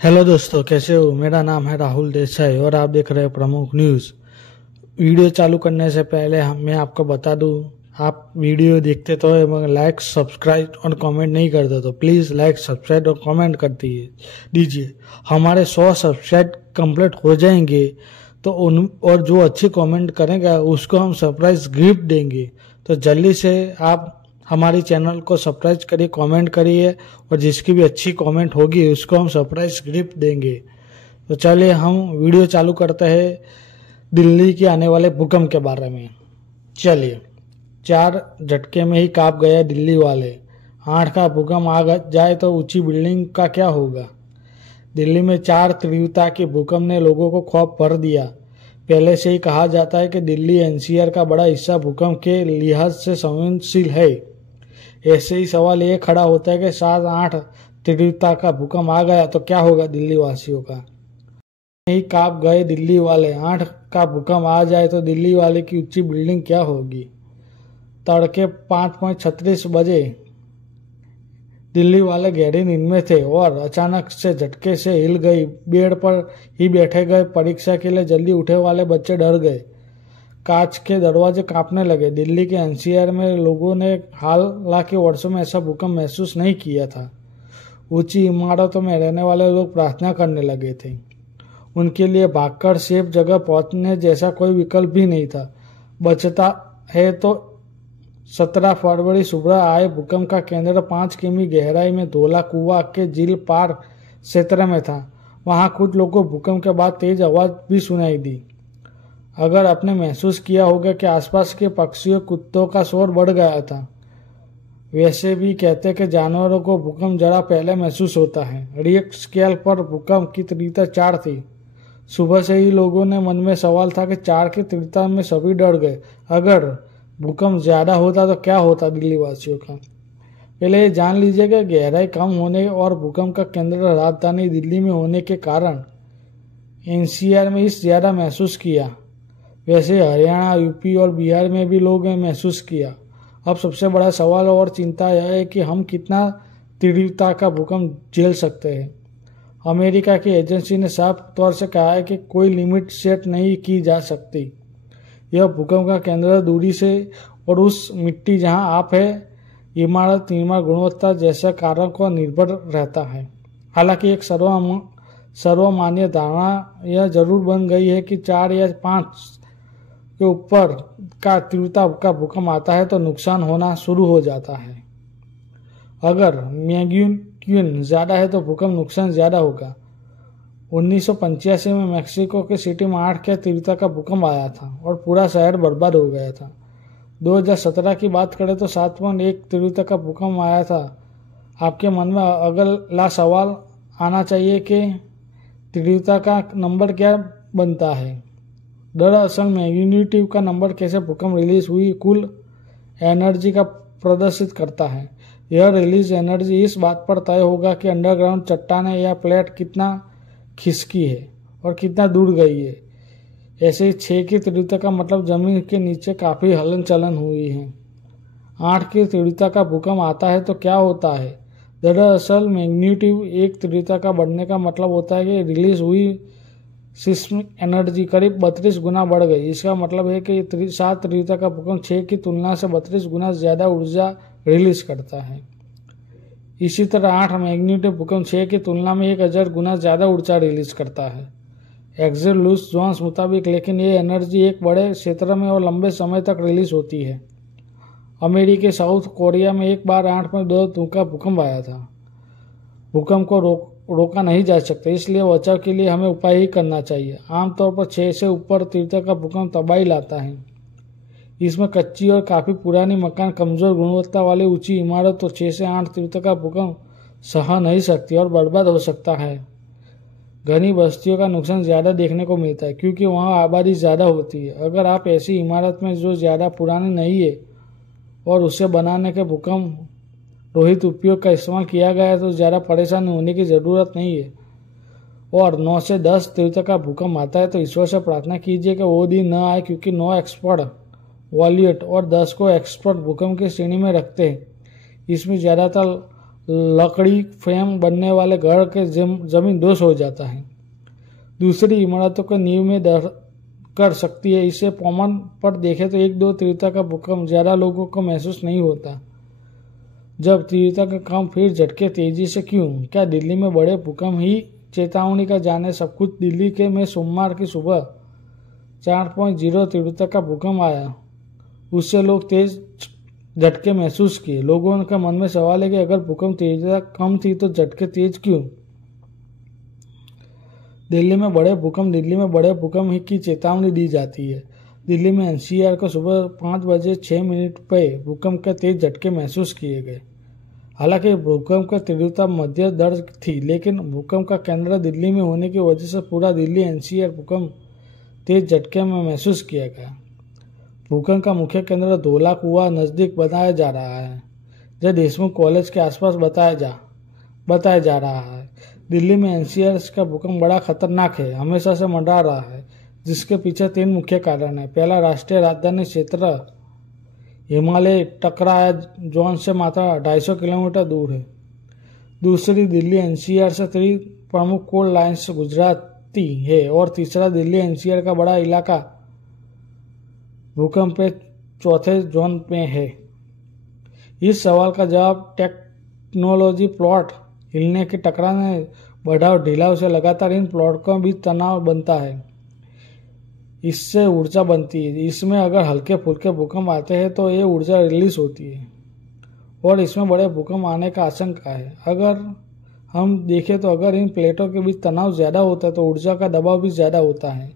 Hello दोस्तों, कैसे हो। मेरा नाम है राहुल देसाई और आप देख रहे हैं प्रमुख न्यूज़। वीडियो चालू करने से पहले मैं आपको बता दूं, आप वीडियो देखते तो है मगर लाइक सब्सक्राइब और कमेंट नहीं करते, तो प्लीज़ लाइक सब्सक्राइब और कमेंट कर दीजिए। हमारे 100 सब्सक्राइब कंप्लीट हो जाएंगे तो और जो अच्छी कमेंट करेंगे उसको हम सरप्राइज गिफ्ट देंगे। तो जल्दी से आप हमारी चैनल को सब्सक्राइब करिए, कमेंट करिए और जिसकी भी अच्छी कमेंट होगी उसको हम सरप्राइज गिफ्ट देंगे। तो चलिए हम वीडियो चालू करते हैं दिल्ली के आने वाले भूकंप के बारे में। चलिए, 4 झटके में ही कांप गए दिल्ली वाले। 8 का भूकंप आ जाए तो ऊंची बिल्डिंग का क्या होगा। दिल्ली में 4 तीव्रता के भूकंप ने लोगों को खौफ भर दिया। पहले से ही कहा जाता है कि दिल्ली एनसीआर का बड़ा हिस्सा भूकंप के लिहाज से संवेदनशील है। ऐसे ही सवाल ये खड़ा होता है कि 7-8 तीव्रता का भूकंप आ गया तो क्या होगा दिल्ली वासियों का। नहीं कांप गए दिल्ली वाले। 8 का भूकंप आ जाए तो दिल्ली वाले की ऊंची बिल्डिंग क्या होगी। तड़के 5:36 बजे दिल्ली वाले गहरी नींद में थे और अचानक से झटके से हिल गई। बेड पर ही बैठे गए परीक्षा के लिए जल्दी उठे वाले बच्चे डर गए। कांच के दरवाजे कांपने लगे। दिल्ली के एनसीआर में लोगों ने हालांकि वर्षों में ऐसा भूकंप महसूस नहीं किया था। ऊंची इमारतों में रहने वाले लोग प्रार्थना करने लगे थे। उनके लिए भागकर सेफ जगह पहुंचने जैसा कोई विकल्प भी नहीं था। बचता है तो 17 फरवरी सुबह आए भूकंप का केंद्र 5 किमी गहराई में धोला कुआ के झील पार क्षेत्र में था। वहां कुछ लोगों को भूकंप के बाद तेज आवाज भी सुनाई दी। अगर आपने महसूस किया होगा कि आसपास के पक्षियों कुत्तों का शोर बढ़ गया था। वैसे भी कहते कि जानवरों को भूकंप जरा पहले महसूस होता है। रिक्टर स्केल पर भूकंप की तीव्रता 4 थी। सुबह से ही लोगों ने मन में सवाल था कि 4 की तीव्रता में सभी डर गए। अगर भूकंप ज्यादा होता तो क्या होता दिल्ली वासियों का। पहले ये जान लीजिए कि गहराई कम होने और भूकंप का केंद्र राजधानी दिल्ली में होने के कारण एनसीआर में इस ज्यादा महसूस किया। वैसे हरियाणा, यूपी और बिहार में भी लोगों ने महसूस किया। अब सबसे बड़ा सवाल और चिंता यह है कि हम कितना तीव्रता का भूकंप झेल सकते हैं। अमेरिका की एजेंसी ने साफ तौर से कहा है कि कोई लिमिट सेट नहीं की जा सकती। यह भूकंप का केंद्र दूरी से और उस मिट्टी जहां आप है, इमारत निर्माण गुणवत्ता जैसे कारकों को निर्भर रहता है। हालांकि एक सर्वमान्य धारणा यह जरूर बन गई है कि 4 या 5 के ऊपर का तीव्रता का भूकंप आता है तो नुकसान होना शुरू हो जाता है। अगर मैग्नीट्यूड ज्यादा है तो भूकंप नुकसान ज्यादा होगा। 1985 में मैक्सिको के सिटी में 8 के तीव्रता का भूकंप आया था और पूरा शहर बर्बाद हो गया था। 2017 की बात करें तो 7.1 तीव्रता का भूकंप आया था। आपके मन में अगला सवाल आना चाहिए कि तीव्रता का नंबर क्या बनता है। दरअसल मैग्नीट्यूड का नंबर कैसे भूकंप रिलीज हुई कुल एनर्जी का प्रदर्शित करता है। यह रिलीज एनर्जी इस बात पर तय होगा कि अंडरग्राउंड चट्टाने या प्लेट कितना खिसकी है और कितना दूर गई है। ऐसे ही 6 की तीव्रता का मतलब जमीन के नीचे काफी हलन चलन हुई है। 8 की तीव्रता का भूकंप आता है तो क्या होता है। दरअसल मैग्नीट्यूड 1 तीव्रता का बढ़ने का मतलब होता है कि रिलीज हुई सिस्मिक एनर्जी करीब 32 गुना बढ़ गई। इसका मतलब है कि 7 तीव्रता का भूकंप 6 की तुलना से 32 गुना ज्यादा ऊर्जा रिलीज करता है। इसी तरह 8 मैग्नीट्यूड भूकंप 6 की तुलना में 1000 गुना ज्यादा ऊर्जा रिलीज करता है एक्सेल लूस जोन्स मुताबिक। लेकिन ये एनर्जी एक बड़े क्षेत्र में और लंबे समय तक रिलीज होती है। अमेरिकी साउथ कोरिया में एक बार 8.2 का भूकंप आया था। भूकंप को रोका नहीं जा सकता, इसलिए बचाव के लिए हमें उपाय ही करना चाहिए। आमतौर पर 6 से ऊपर तीव्रता का भूकंप तबाही लाता है। इसमें कच्ची और काफी पुरानी मकान, कमजोर गुणवत्ता वाली ऊंची इमारत तो 6 से 8 तीव्रता का भूकंप सह नहीं सकती और बर्बाद हो सकता है। घनी बस्तियों का नुकसान ज्यादा देखने को मिलता है क्योंकि वहां आबादी ज्यादा होती है। अगर आप ऐसी इमारत में जो ज्यादा पुरानी नहीं है और उसे बनाने के भूकंप रोहित उपयोग का इस्तेमाल किया गया है तो ज्यादा परेशानी होने की जरूरत नहीं है। और 9 से 10 तीव्रता का भूकंप आता है तो ईश्वर से प्रार्थना कीजिए कि वो दिन न आए, क्योंकि 9 एक्सपर्ट वॉल्यूट और 10 को एक्सपर्ट भूकंप की श्रेणी में रखते हैं। इसमें ज्यादातर लकड़ी फ्रेम बनने वाले घर के जमीन दोष हो जाता है। दूसरी इमारतों को नींव में दर कर सकती है। इसे कॉमन पर देखें तो 1-2 तीव्रता का भूकंप ज़्यादा लोगों को महसूस नहीं होता। जब तीव्रता का कम फिर झटके तेजी से क्यों? क्या दिल्ली में बड़े भूकंप ही चेतावनी का जाने सब कुछ? दिल्ली के में सोमवार की सुबह 4.0 तीव्रता का भूकंप आया। उससे लोग तेज झटके महसूस किए। लोगों के मन में सवाल है कि अगर भूकंप तीव्रता कम थी तो झटके तेज क्यों? दिल्ली में बड़े भूकंप ही की चेतावनी दी जाती है। दिल्ली में एनसीआर को सुबह 5:06 पे भूकंप के तेज झटके महसूस किए गए। हालांकि भूकंप का तीव्रता मध्य दर्ज थी, लेकिन भूकंप का केंद्र दिल्ली में होने की वजह से पूरा दिल्ली एनसीआर भूकंप तेज झटके में महसूस किया गया। भूकंप का मुख्य केंद्र धौला कुआं नजदीक बताया जा रहा है, जो देशमुख कॉलेज के आसपास बताया जा रहा है। दिल्ली में एनसीआर का भूकंप बड़ा खतरनाक है, हमेशा से मंडरा रहा है, जिसके पीछे 3 मुख्य कारण है। पहला, राष्ट्रीय राजधानी क्षेत्र हिमालय टकराया जोन से मात्र 250 किलोमीटर दूर है। दूसरी, दिल्ली एनसीआर से 3 प्रमुख कोल्ड लाइन से गुजराती है। और तीसरा, दिल्ली एनसीआर का बड़ा इलाका भूकंप के चौथे जोन में है। इस सवाल का जवाब टेक्नोलॉजी प्लॉट हिलने के टकराने बढ़ाव ढिलाव से लगातार इन प्लॉट का भी तनाव बनता है। इससे ऊर्जा बनती है। इसमें अगर हल्के फुल्के भूकंप आते हैं तो ये ऊर्जा रिलीज होती है और इसमें बड़े भूकंप आने का आशंका है। अगर हम देखें तो अगर इन प्लेटों के बीच तनाव ज़्यादा होता है तो ऊर्जा का दबाव भी ज़्यादा होता है।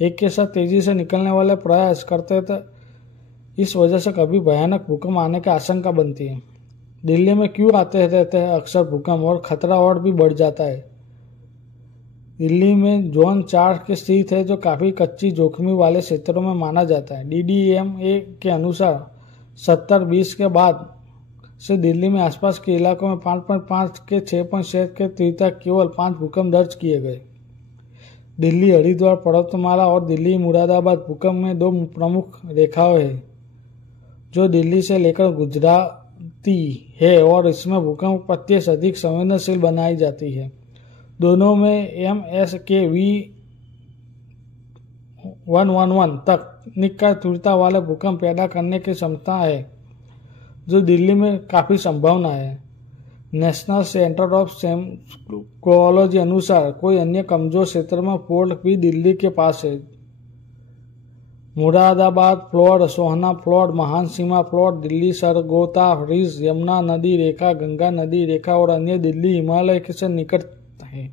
एक के साथ तेजी से निकलने वाले प्रयास करते हैं तो इस वजह से कभी भयानक भूकंप आने की आशंका बनती है। दिल्ली में क्यों आते रहते हैं अक्सर भूकंप और खतरा और भी बढ़ जाता है? दिल्ली में जोन 4 के स्थित है, जो काफ़ी कच्ची जोखिमी वाले क्षेत्रों में माना जाता है। DDMA के अनुसार 70-20 के बाद से दिल्ली में आसपास के इलाकों में 5.5 के 6.6 के तीव्रता केवल 5 भूकंप दर्ज किए गए। दिल्ली हरिद्वार पर्वतमाला और दिल्ली मुरादाबाद भूकंप में 2 प्रमुख रेखाएं हैं जो दिल्ली से लेकर गुजराती है और इसमें भूकंप प्रत्यक्ष अधिक संवेदनशील बनाई जाती है। दोनों में MSKV 111 तकनीक का तीव्रता वाले भूकंप पैदा करने की क्षमता है, जो दिल्ली में काफ़ी संभावना है। नेशनल सेंटर ऑफ सेस्मोलॉजी अनुसार कोई अन्य कमजोर क्षेत्र में फॉल्ट भी दिल्ली के पास है। मुरादाबाद फ्लॉड, सोहना फ्लॉड, महान सीमा फ्लॉड, दिल्ली सरगोता रिज, यमुना नदी रेखा, गंगा नदी रेखा और अन्य दिल्ली हिमालय के से निकट है,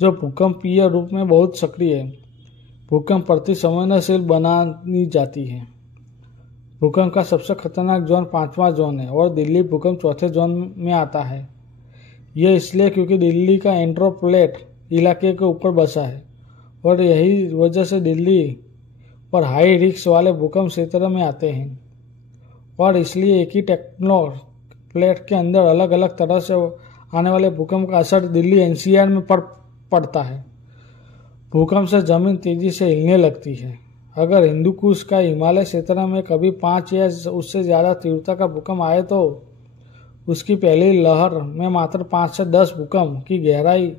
जो भूकंपीय रूप में बहुत सक्रिय है। भूकंप प्रति संवेदनशील बनानी जाती है। भूकंप का सबसे खतरनाक जोन 5वां जोन है और दिल्ली भूकंप चौथे जोन में आता है। यह इसलिए क्योंकि दिल्ली का एंट्रोप्लेट इलाके के ऊपर बसा है और यही वजह से दिल्ली पर हाई रिस्क वाले भूकंप क्षेत्र में आते हैं और इसलिए एक ही टेक्नोप्लेट के अंदर अलग अलग तरह से आने वाले भूकंप का असर दिल्ली एनसीआर में पड़ता है। भूकंप से जमीन तेजी से हिलने लगती है। अगर हिंदुकुश का हिमालय क्षेत्र में कभी 5 या उससे ज़्यादा तीव्रता का भूकंप आए तो उसकी पहली लहर में मात्र 5 से 10 भूकंप की गहराई।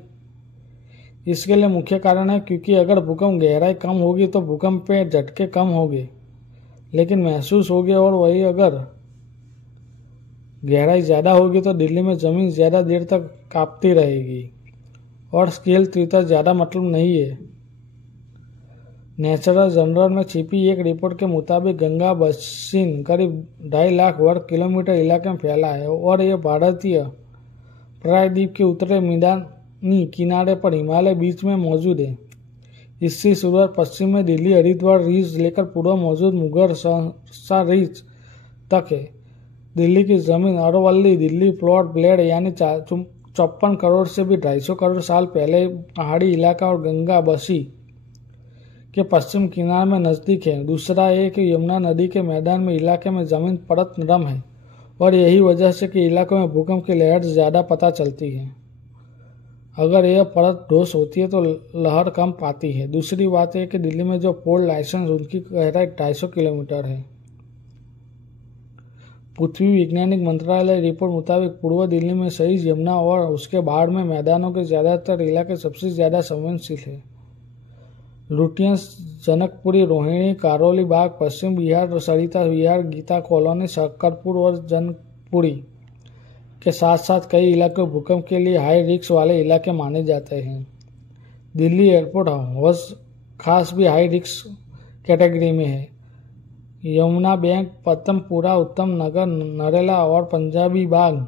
इसके लिए मुख्य कारण है क्योंकि अगर भूकंप गहराई कम होगी तो भूकंप पे झटके कम होंगे लेकिन महसूस होंगे, और वही अगर गहराई ज़्यादा होगी तो दिल्ली में ज़मीन ज़्यादा देर तक कांपती रहेगी और स्केल तीव्रता ज़्यादा मतलब नहीं है। नेचुरल जनरल में छपी एक रिपोर्ट के मुताबिक गंगा बसिन करीब 2.5 लाख वर्ग किलोमीटर इलाके में फैला है और यह भारतीय प्रायद्वीप के उत्तरी मैदानी किनारे पर हिमालय बीच में मौजूद है। इसकी शुरुआत पश्चिम में दिल्ली हरिद्वार रिज लेकर पूर्व मौजूद मुगर सहरसा रिज तक है। दिल्ली की जमीन अरवल्ली दिल्ली प्लॉट ब्लेड यानी 54 करोड़ से भी 250 करोड़ साल पहले पहाड़ी इलाका और गंगा बसी के पश्चिम किनारे में नजदीक है। दूसरा है कि यमुना नदी के मैदान में इलाके में जमीन परत नरम है और यही वजह से कि इलाकों में भूकंप की लहर ज़्यादा पता चलती है। अगर यह परत ठोस होती है तो लहर कम पाती है। दूसरी बात है कि दिल्ली में जो पोल लाइसेंस उनकी गहराई 250 किलोमीटर है। पृथ्वी वैज्ञानिक मंत्रालय रिपोर्ट मुताबिक पूर्व दिल्ली में सही यमुना और उसके बाढ़ में मैदानों के ज़्यादातर इलाके सबसे ज़्यादा संवेदनशील है। लुटियंस, जनकपुरी, रोहिणी, कारोली बाग, पश्चिम बिहार, सरिता विहार, गीता कॉलोनी, शकरपुर और जनकपुरी के साथ साथ कई इलाके भूकंप के लिए हाई रिस्क वाले इलाके माने जाते हैं। दिल्ली एयरपोर्ट हौज खास भी हाई रिस्क कैटेगरी में है। यमुना बैंक, पद्मपुरा, उत्तम नगर, नरेला और पंजाबी बाग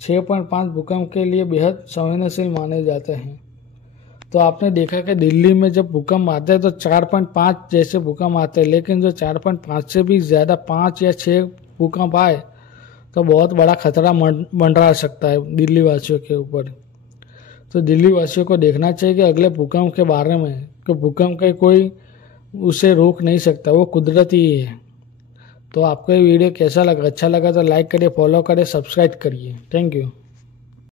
6.5 भूकंप के लिए बेहद संवेदनशील माने जाते हैं। तो आपने देखा कि दिल्ली में जब भूकंप आते हैं तो 4.5 जैसे भूकंप आते हैं, लेकिन जो 4.5 से भी ज़्यादा 5 या 6 भूकंप आए तो बहुत बड़ा खतरा मंडरा सकता है दिल्ली वासियों के ऊपर। तो दिल्ली वासियों को देखना चाहिए कि अगले भूकंप के बारे में, कि भूकंप के कोई उसे रोक नहीं सकता, वो कुदरती ही है। तो आपको ये वीडियो कैसा लगा? अच्छा लगा तो लाइक करिए, फॉलो करिए, सब्सक्राइब करिए। Thank you.